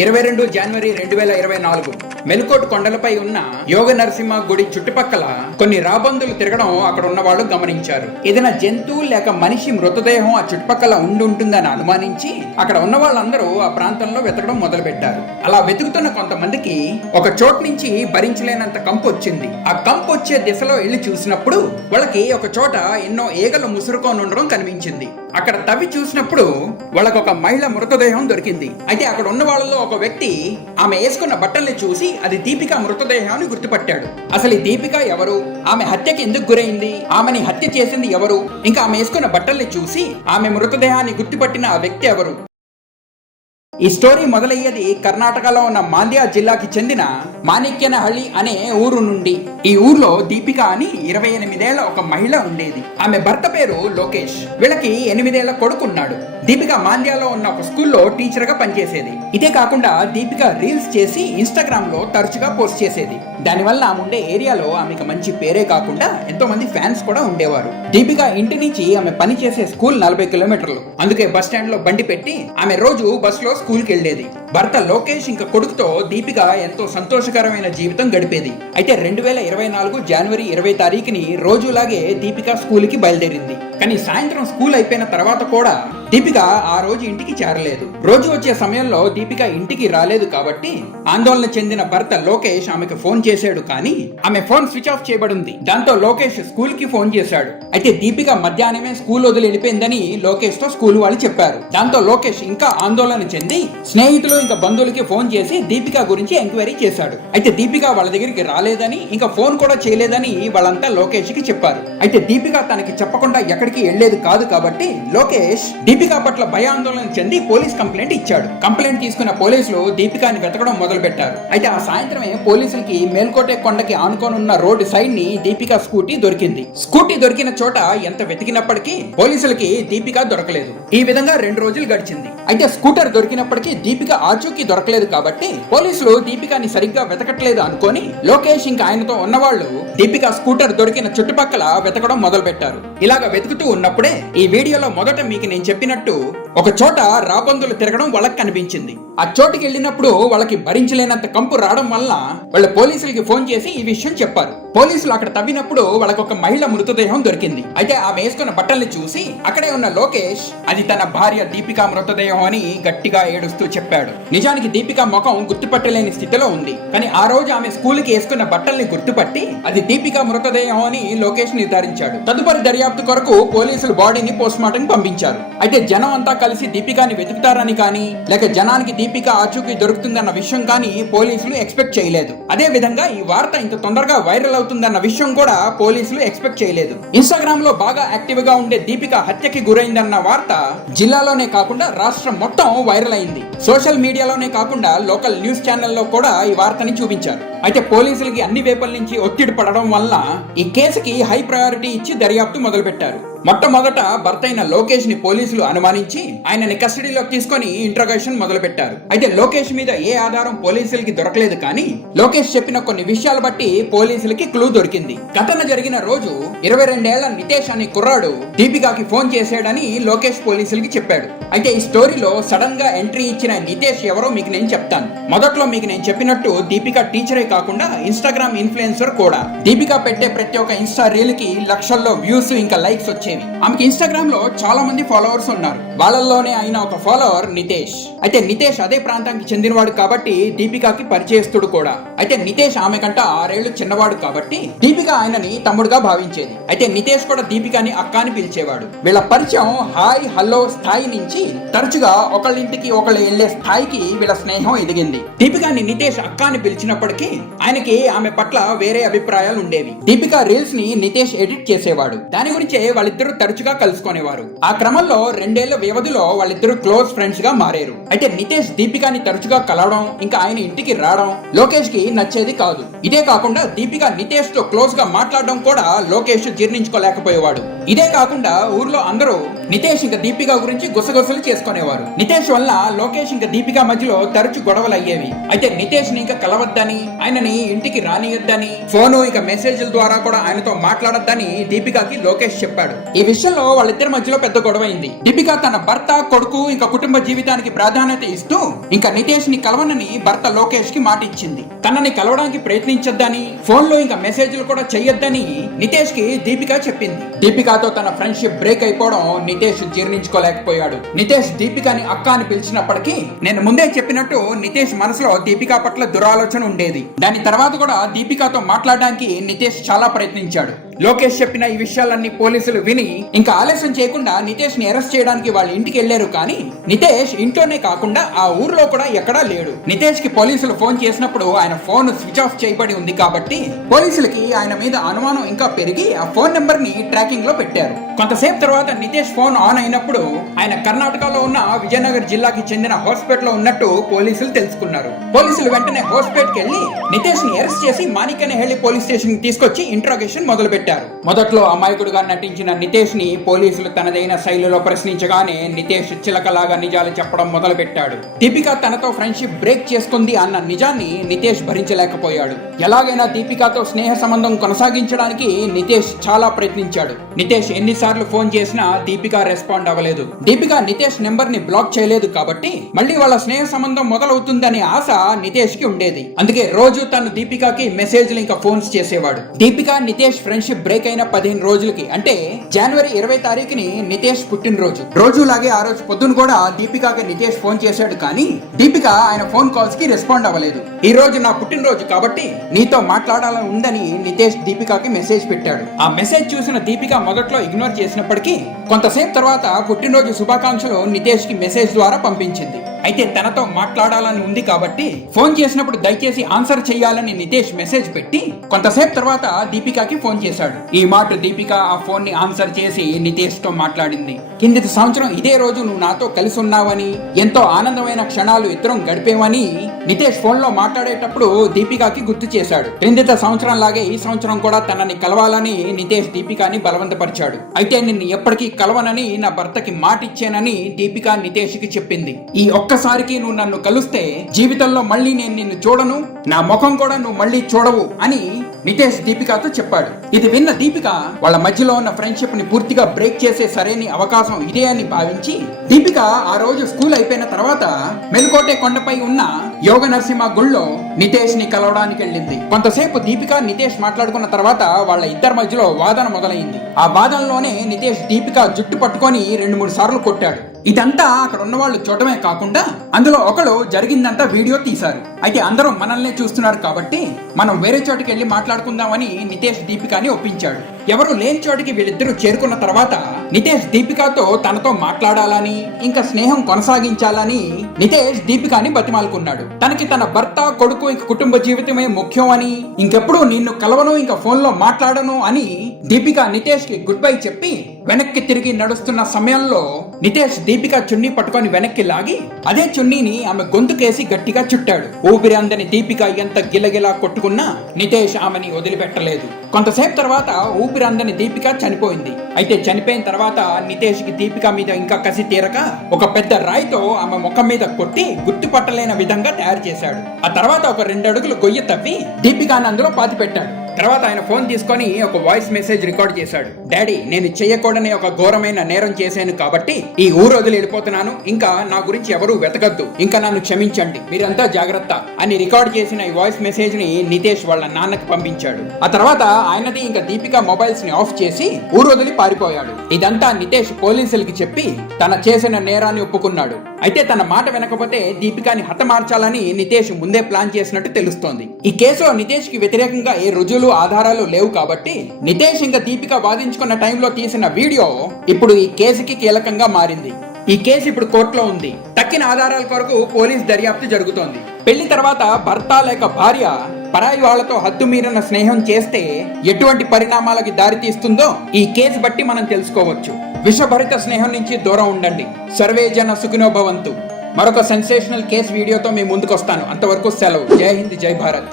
22 జనవరి 2024 మెలుకోట్ కొండలపై ఉన్న యోగ నరసింహ గుడి చుట్టుపక్కల కొన్ని రాబందులు తిరగడం అక్కడ ఉన్న వాళ్ళు గమనించారు. ఏదైనా జంతువు లేక మనిషి మృతదేహం ఆ చుట్టుపక్కల ఉంటుందని అనుమానించి అక్కడ ఉన్న వాళ్ళందరూ ఆ ప్రాంతంలో వెతకడం మొదలు పెట్టారు. అలా వెతుకుతున్న కొంతమందికి ఒక చోటు నుంచి భరించలేనంత కంపు వచ్చింది. ఆ కంపు వచ్చే దిశలో వెళ్లి చూసినప్పుడు వాళ్ళకి ఒక చోట ఎన్నో ఈగలు ముసురుకొని ఉండడం కనిపించింది. అక్కడ తవ్వి చూసినప్పుడు వాళ్ళకు ఒక మహిళ మృతదేహం దొరికింది. అయితే అక్కడ ఉన్న వాళ్ళలో ఒక వ్యక్తి ఆమె వేసుకున్న బట్టల్ని చూసి అది దీపిక మృతదేహాన్ని గుర్తుపట్టాడు. అసలు ఈ దీపిక ఎవరు, ఆమె హత్యకి ఎందుకు గురైంది, ఆమెని హత్య చేసింది ఎవరు, ఇంకా ఆమె వేసుకున్న బట్టల్ని చూసి ఆమె మృతదేహాన్ని గుర్తుపట్టిన ఆ వ్యక్తి ఎవరు? ఈ స్టోరీ మొదలయ్యేది కర్ణాటకలో ఉన్న మాండ్య జిల్లాకి చెందిన మాణిక్యనహళ్లి అనే ఊరు నుండి. ఈ ఊర్లో దీపిక అని 28 ఏళ్ల ఒక మహిళ ఉండేది. ఆమె భర్త పేరు లోకేష్. వీళ్ళకి 8 ఏళ్ల కొడుకున్నాడు. దీపిక మాండ్యాలో ఉన్న ఒక స్కూల్లో టీచర్ గా పనిచేసేది. ఇదే కాకుండా దీపిక రీల్స్ చేసి ఇన్స్టాగ్రామ్ లో తరచుగా పోస్ట్ చేసేది. దానివల్ల ఆమె ఉండే ఏరియాలో ఆమెకు మంచి పేరే కాకుండా ఎంతో మంది ఫ్యాన్స్ కూడా ఉండేవారు. దీపిక ఇంటి నుంచి ఆమె పని చేసే స్కూల్ 40 కిలోమీటర్లు. అందుకే బస్ స్టాండ్ లో బండి పెట్టి ఆమె రోజు బస్ లో స్కూల్ కి వెళ్లేది. భర్త లోకేష్ ఇంకా కొడుకుతో దీపిక ఎంతో సంతోషకరమైన జీవితం గడిపేది. అయితే 2024 జనవరి 20 తారీఖుని రోజులాగే దీపిక స్కూల్ కి బయలుదేరింది. కానీ సాయంత్రం స్కూల్ అయిపోయిన తర్వాత కూడా దీపిక ఆ రోజు ఇంటికి చేరలేదు. రోజు వచ్చే సమయంలో దీపిక ఇంటికి రాలేదు కాబట్టి ఆందోళన చెందిన భర్త లోకేష్ ఆమెకు ఫోన్ చేశాడు. కానీ ఆమె ఫోన్ స్విచ్ ఆఫ్ చేయబడింది. దాంతో లోకేష్ స్కూల్ కి ఫోన్ చేశాడు. అయితే దీపిక మధ్యాహ్నమే స్కూల్ వదిలి వెళ్ళిపోయిందని లోకేష్ తో స్కూల్ వాళ్ళు చెప్పారు. దాంతో లోకేష్ ఇంకా ఆందోళన చెంది స్నేహితులు ఇంకా బంధువులకి ఫోన్ చేసి దీపిక గురించి ఎంక్వైరీ చేశాడు. అయితే దీపిక వాళ్ళ దగ్గరికి రాలేదని ఇంకా ఫోన్ కూడా చేయలేదని వాళ్ళంతా లోకేష్ కి చెప్పారు. అయితే దీపిక తనకి చెప్పకుండా ఎక్కడికి వెళ్లేది కాదు కాబట్టి లోకేష్ దీపిక పట్ల భయాందోళన చెంది పోలీస్ కంప్లైంట్ ఇచ్చాడు. కంప్లైంట్ తీసుకున్న పోలీసులు దీపికాని వెతకడం మొదలు పెట్టారు. అయితే ఆ సాయంత్రమే పోలీసులకి మేల్కోటే కొండకి ఆనుకోనున్న రోడ్డు సైడ్ ని దీపిక స్కూటీ దొరికింది. స్కూటీ దొరికిన చోట ఎంత వెతికినప్పటికీ పోలీసులకి దీపిక దొరకలేదు. ఈ విధంగా 2 రోజులు గడిచింది. అయితే స్కూటర్ దొరికినప్పటికీ దీపిక ఆచూకీ దొరకలేదు కాబట్టి పోలీసులు దీపికాని సరిగ్గా వెతకట్లేదు అనుకొని లోకేష్ ఇంకా ఆయనతో ఉన్నవాళ్లు దీపిక స్కూటర్ దొరికిన చుట్టుపక్కల వెతకడం మొదలు పెట్టారు. ఇలాగ వెతుకుతూ ఉన్నప్పుడే ఈ వీడియోలో మొదట మీకు నేను చెప్పినట్టు ఒక చోట రాబందులు తిరగడం వాళ్ళకి కనిపించింది. ఆ చోటుకి వెళ్ళినప్పుడు వాళ్ళకి భరించలేనంత కంపు రావడం వల్ల వాళ్ళ పోలీసులకి ఫోన్ చేసి ఈ విషయం చెప్పారు. పోలీసులు అక్కడ తవ్వినప్పుడు వాళ్ళకి ఒక మహిళ మృతదేహం దొరికింది. అయితే ఆమె వేసుకున్న బట్టల్ని చూసి అక్కడే ఉన్న లోకేష్ అది తన భార్య దీపిక మృతదేహం అని గట్టిగా ఏడుస్తూ చెప్పాడు. నిజానికి దీపిక ముఖం గుర్తుపట్టలేని స్థితిలో ఉంది. కానీ ఆ రోజు ఆమె స్కూల్ కి వేసుకున్న బట్టల్ని గుర్తుపట్టి అది దీపిక మృతదేహం అని లోకేష్ నిర్ధారించాడు. తదుపరి దర్యాప్తు కొరకు పోలీసులు బాడీని పోస్ట్ మార్టం పంపించారు. అయితే జనం అంతా కలిసి దీపికాని వెతుకుతారని కానీ లేక జనానికి దీపిక ఆచూకీ దొరుకుతుందన్న విషయం కానీ పోలీసులు ఎక్స్పెక్ట్ చేయలేదు. అదే విధంగా ఈ వార్త ఇంత తొందరగా వైరల్ అవుతుందన్న విషయం కూడా పోలీసులు ఎక్స్పెక్ట్ చేయలేదు. ఇన్స్టాగ్రామ్ లో బాగా యాక్టివ్ గా ఉండే దీపిక హత్యకి గురైందన్న వార్త జిల్లాలోనే కాకుండా రాష్ట్రం మొత్తం వైరల్ అయింది. సోషల్ మీడియాలోనే కాకుండా లోకల్ న్యూస్ ఛానల్లో కూడా ఈ వార్తని చూపించారు. అయితే పోలీసులకి అన్ని వైపుల నుంచి ఒత్తిడి పడడం వల్ల ఈ కేసుకి హై ప్రయారిటీ ఇచ్చి దర్యాప్తు మొదలు పెట్టారు. మొట్టమొదట భర్త అయిన లోకేష్ ని పోలీసులు అనుమానించి ఆయనని కస్టడీలోకి తీసుకొని ఇంట్రోగేషన్ మొదలు పెట్టారు. అయితే లోకేష్ మీద ఏ ఆధారం పోలీసులకి దొరకలేదు. కానీ లోకేష్ చెప్పిన కొన్ని విషయాలు బట్టి పోలీసులకి క్లూ దొరికింది. ఘటన జరిగిన రోజు 22 ఏళ్ల నితేష్ అనే కుర్రాడు దీపికాకి ఫోన్ చేశాడని లోకేష్ పోలీసులకి చెప్పాడు. అయితే ఈ స్టోరీలో సడన్ గా ఎంట్రీ ఇచ్చిన నితేష్ ఎవరో మీకు నేను చెప్తాను. మొదట్లో మీకు నేను చెప్పినట్టు దీపిక టీచరే కాకుండా ఇన్స్టాగ్రామ్ ఇన్ఫ్లుయెన్సర్ కూడా. దీపిక పెట్టే ప్రతి ఒక్క ఇన్స్టా రీల్ కి లక్షల్లో వ్యూస్ ఇంకా లైక్స్ వచ్చేవి. ఆమెకి ఇన్స్టాగ్రామ్ లో చాలా మంది ఫాలోవర్స్ ఉన్నారు. వాళ్ళల్లోనే అయిన ఒక ఫాలోవర్ నితేష్. అయితే నితేష్ అదే ప్రాంతానికి చెందినవాడు కాబట్టి దీపికకి పరిచయస్తుడు కూడా. అయితే నితేష్ ఆమె కంట 6 ఏళ్లు చిన్నవాడు కాబట్టి దీపిక ఆయనని తమ్ముడుగా భావించేది. అయితే నితేష్ కూడా దీపికని అక్క అని పిలిచేవాడు. వీళ్ళ పరిచయం హాయ్ హలో స్థాయి నుంచి తరచుగా ఒకళ్ళింటికి ఒకళ్ళు వెళ్లే స్థాయికి వీళ్ళ స్నేహం ఎదిగింది. దీపికని నితేష్ అక్క అని పిలిచినప్పటికీ ఆయనకి ఆమె పట్ల వేరే అభిప్రాయాలు ఉండేవి. దీపిక రీల్స్ ని నితేష్ ఎడిట్ చేసేవాడు. దాని గురించే వాళ్ళిద్దరు తరచుగా కలుసుకునేవారు. ఆ క్రమంలో 2 ఏళ్ల వ్యవధిలో వాళ్ళిద్దరు క్లోజ్ ఫ్రెండ్స్ గా మారారు. అయితే నితేష్ దీపికాని తరచుగా కలవడం ఇంకా ఆయన ఇంటికి రావడం లోకేష్ కి నచ్చేది కాదు. ఇదే కాకుండా దీపిక నితేష్ తో క్లోజ్ గా మాట్లాడడం కూడా లోకేష్ జీర్ణించుకోలేకపోయేవాడు. ఇదే కాకుండా ఊర్లో అందరూ నితేష్ ఇంకా దీపిక గురించి గుసగుసలు చేసుకునేవారు. నితేష్ వల్ల లోకేష్ ఇంకా దీపిక మధ్యలో తరచు గొడవలు అయ్యేవి. అయితే నితేష్ ని ఇంకా కలవద్దని ఆయన ఆయనని ఇంటికి రానియొద్దని, ఫోను ఇక మెసేజ్ల ద్వారా కూడా ఆయనతో మాట్లాడొద్దని దీపికాకి లోకేష్ చెప్పాడు. ఈ విషయంలో వాళ్ళిద్దరి మధ్యలో పెద్ద గొడవైంది. దీపిక తన భర్త, కొడుకు ఇంకా కుటుంబ జీవితానికి ప్రాధాన్యత ఇస్తూ ఇంకా నితేష్ ని కలవనని భర్త లోకేష్ కి మాట ఇచ్చింది. తనని కలవడానికి ప్రయత్నించొద్దని, ఫోన్ లో ఇంకా మెసేజ్లు కూడా చెయ్యొద్దని నితేష్ కి దీపిక చెప్పింది. దీపికతో తన ఫ్రెండ్షిప్ బ్రేక్ అయిపోవడం నితేష్ జీర్ణించుకోలేకపోయాడు. నితేష్ దీపికని అక్క అని పిలిచినప్పటికీ నేను ముందే చెప్పినట్టు నితేష్ మనసులో దీపిక పట్ల దురాలోచన ఉండేది. దాని తర్వాత కూడా దీపికతో మాట్లాడడానికి నితేష్ చాలా ప్రయత్నించాడు. లోకేష్ చెప్పిన ఈ విషయాలన్నీ పోలీసులు విని ఇంకా ఆలస్యం చేయకుండా నితేష్ ని అరెస్ట్ చేయడానికి వాళ్ళ ఇంటికి వెళ్లారు. కానీ నితేష్ ఇంట్లోనే కాకుండా ఆ ఊర్లో కూడా ఎక్కడా లేడు. నితేష్ కి పోలీసులు ఫోన్ చేసినప్పుడు ఆయన ఫోన్ స్విచ్ ఆఫ్ చేయబడి ఉంది కాబట్టి పోలీసులకి ఆయన మీద అనుమానం ఇంకా పెరిగి ఆ ఫోన్ నెంబర్ ని ట్రాకింగ్ లో పెట్టారు. కొంతసేపు తర్వాత నితేష్ ఫోన్ ఆన్ అయినప్పుడు ఆయన కర్ణాటకలో ఉన్న విజయనగర్ జిల్లాకి చెందిన హాస్పిటల్ లో ఉన్నట్టు పోలీసులు తెలుసుకున్నారు. పోలీసులు వెంటనే హాస్పిటల్ కి వెళ్లి నితేష్ ని అరెస్ట్ చేసి మాణిక్యనహళ్లి పోలీస్ స్టేషన్ కి తీసుకొచ్చి ఇంట్రాగేషన్ మొదలు పెట్టారు. మొదట్లో అమాయకుడుగా నటించిన నితేష్ ని పోలీసులు తనదైన శైలిలో ప్రశ్నించగానే నితేష్ చిలకలాగా నిజాలు చెప్పడం మొదలు పెట్టాడు. దీపిక తనతో ఫ్రెండ్షిప్ బ్రేక్ చేసుకుంది అన్న నిజాన్ని నితేష్ భరించలేకపోయాడు. ఎలాగైనా దీపికతో స్నేహ సంబంధం కొనసాగించడానికి నితేష్ చాలా ప్రయత్నించాడు. నితేష్ ఎన్నిసార్లు ఫోన్ చేసినా దీపిక రెస్పాండ్ అవ్వలేదు. దీపిక నితేష్ నెంబర్ ని బ్లాక్ చేయలేదు కాబట్టి మళ్ళీ వాళ్ళ స్నేహ సంబంధం మొదలవుతుందనే ఆశ నితేష్ కి ఉండేది. అందుకే రోజు తను దీపికకి మెసేజ్లు ఇంకా ఫోన్స్ చేసేవాడు. దీపిక నితేష్ ఫ్రెండ్షిప్ బ్రేక్ అయిన 15 రోజులకి అంటే జనవరి 20 తారీఖుని నితేష్ పుట్టినరోజు. రోజులాగే ఆ రోజు పొద్దున కూడా దీపికకి నితేష్ ఫోన్ చేశాడు. కానీ దీపిక ఆయన ఫోన్ కాల్స్ కి రెస్పాండ్ అవ్వలేదు. ఈ రోజు నా పుట్టినరోజు కాబట్టి నీతో మాట్లాడాలని ఉందని నితేష్ దీపికకి మెసేజ్ పెట్టాడు. ఆ మెసేజ్ చూసిన దీపిక మొదట్లో ఇగ్నోర్ చేసినప్పటికీ కొంతసేపు తర్వాత పుట్టినరోజు శుభాకాంక్షలు నితేష్ కి మెసేజ్ ద్వారా పంపించింది. అయితే తనతో మాట్లాడాలని ఉంది కాబట్టి ఫోన్ చేసినప్పుడు దయచేసి ఆన్సర్ చేయాలని నితేష్ మెసేజ్ పెట్టి కొంతసేపు తర్వాత దీపికకి ఫోన్ చేశాడు. ఈ మాట దీపిక ఆ ఫోన్ ని ఆన్సర్ చేసి నితేష్ తో మాట్లాడింది. కిందటి సంవత్సరం ఇదే రోజు నువ్వు నాతో కలిసి ఉన్నావని, ఎంతో ఆనందమైన క్షణాలు ఇద్దరం గడిపేవని నితేష్ ఫోన్ లో మాట్లాడేటప్పుడు దీపికకి గుర్తు చేశాడు. క్రిందటి సంవత్సరం లాగే ఈ సంవత్సరం కూడా తనని కలవాలని నితేష్ దీపికని బలవంతపరిచాడు. అయితే నిన్ను ఎప్పటికీ కలవనని నా భర్తకి మాట ఇచ్చానని దీపిక నితేష్ కి చెప్పింది. ఈ ఒక్కసారికి నువ్వు నన్ను కలిస్తే జీవితంలో మళ్ళీ నేను నిన్ను చూడను, నా ముఖం కూడా నువ్వు మళ్ళీ చూడవు అని నితేష్ దీపికతో చెప్పాడు. ఇది విన్న దీపిక వాళ్ళ మధ్యలో ఉన్న ఫ్రెండ్షిప్ ని పూర్తిగా బ్రేక్ చేసే సరైన అవకాశం ఇదే అని భావించి దీపిక ఆ రోజు స్కూల్ అయిపోయిన తర్వాత మెలుకోటే కొండపై ఉన్న యోగ నరసింహ గుళ్ళో నితేష్ ని కలవడానికి వెళ్ళింది. కొంతసేపు దీపిక నితేష్ మాట్లాడుకున్న తర్వాత వాళ్ళ ఇద్దరి మధ్యలో వాదన మొదలైంది. ఆ వాదనలోనే నితేష్ దీపిక జుట్టు పట్టుకొని 2-3 సార్లు కొట్టాడు. ఇదంతా అక్కడ ఉన్న వాళ్ళు చూడటమే కాకుండా అందులో ఒకడు జరిగిందంతా వీడియో తీశారు. అయితే అందరూ మనల్నే చూస్తున్నారు కాబట్టి మనం వేరే చోటికి వెళ్ళి మాట్లాడుకుందామని నితేష్ దీపికని ఒప్పించాడు. ఎవరు లేని చోటికి వీళ్ళిద్దరూ చేరుకున్న తర్వాత నితేష్ దీపికతో తనతో మాట్లాడాలని ఇంకా స్నేహం కొనసాగించాలని నితేష్ దీపికని బతిమాలుకున్నాడు. తనకి తన భర్త, కొడుకు ఇంక కుటుంబ జీవితమే ముఖ్యం అని, ఇంకెప్పుడు నిన్ను కలవను, ఇంకా ఫోన్ లో మాట్లాడను అని దీపిక నితేష్ కి గుడ్ బై చెప్పి వెనక్కి తిరిగి నడుస్తున్న సమయంలో నితేష్ దీపిక చున్నీ పట్టుకొని వెనక్కి లాగి అదే చున్నీని ఆమె గొంతుకేసి గట్టిగా చుట్టాడు. ఊపిరి అందని దీపిక ఎంత గిలగిలా కొట్టుకున్నా నితేష్ ఆమెని వదిలిపెట్టలేదు. కొంతసేపు తర్వాత ఊపిరి అందని దీపిక చనిపోయింది. అయితే చనిపోయిన తర్వాత నితేష్ కి దీపిక మీద ఇంకా కసి తీరక ఒక పెద్ద రాయితో ఆమె ముఖం మీద కొట్టి గుర్తుపట్టలేని విధంగా తయారు చేశాడు. ఆ తర్వాత ఒక 2 అడుగులు గొయ్యి తవ్వి దీపికాని అందులో పాతి పెట్టాడు. తర్వాత ఆయన ఫోన్ తీసుకొని ఒక వాయిస్ మెసేజ్ రికార్డ్ చేశాడు. డాడీ, నేను చేయకూడని ఒక ఘోరమైన నేరం చేశాను కాబట్టి ఈ ఊరు వదిలి వెళ్ళిపోతున్నాను. ఇంకా నా గురించి ఎవరు వెతకద్దు. ఇంకా నన్ను క్షమించండి, మీరంతా జాగ్రత్త అని రికార్డ్ చేసిన ఈ వాయిస్ మెసేజ్ ని నితేష్ వాళ్ళ నాన్నకి పంపించాడు. ఆ తర్వాత ఆయనది ఇంకా దీపిక మొబైల్స్ ని ఆఫ్ చేసి ఊరు వదిలి పారిపోయాడు. ఇదంతా నితేష్ పోలీసులకి చెప్పి తన చేసిన నేరాన్ని ఒప్పుకున్నాడు. అయితే తన మాట వినకపోతే దీపికాని హతమార్చాలని నితేష్ ముందే ప్లాన్ చేసినట్టు తెలుస్తోంది. ఈ కేసులో నితేష్ కి వ్యతిరేకంగా ఏ రుజువులు, ఆధారాలు లేవు కాబట్టి నితేష్ ఇంకా దీపిక వాదించుకున్న టైంలో తీసిన వీడియో ఇప్పుడు ఈ కేసుకి కీలకంగా మారింది. ఈ కేసు ఇప్పుడు కోర్టులో ఉంది. తక్కిన ఆధారాల కొరకు పోలీస్ దర్యాప్తు జరుగుతోంది. పెళ్లి తర్వాత భర్త లేక భార్య పరాయి వాళ్లతో హద్దు మీరిన స్నేహం చేస్తే ఎటువంటి పరిణామాలకి దారితీస్తుందో ఈ కేసు బట్టి మనం తెలుసుకోవచ్చు. విషభరిత స్నేహం నుంచి దూరం ఉండండి. సర్వే జన సుఖినో భవంతు. మరొక సెన్సేషనల్ కేసు వీడియోతో మీ ముందుకు వస్తాను. అంతవరకు సెలవు. జై హింద్, జై భారత్.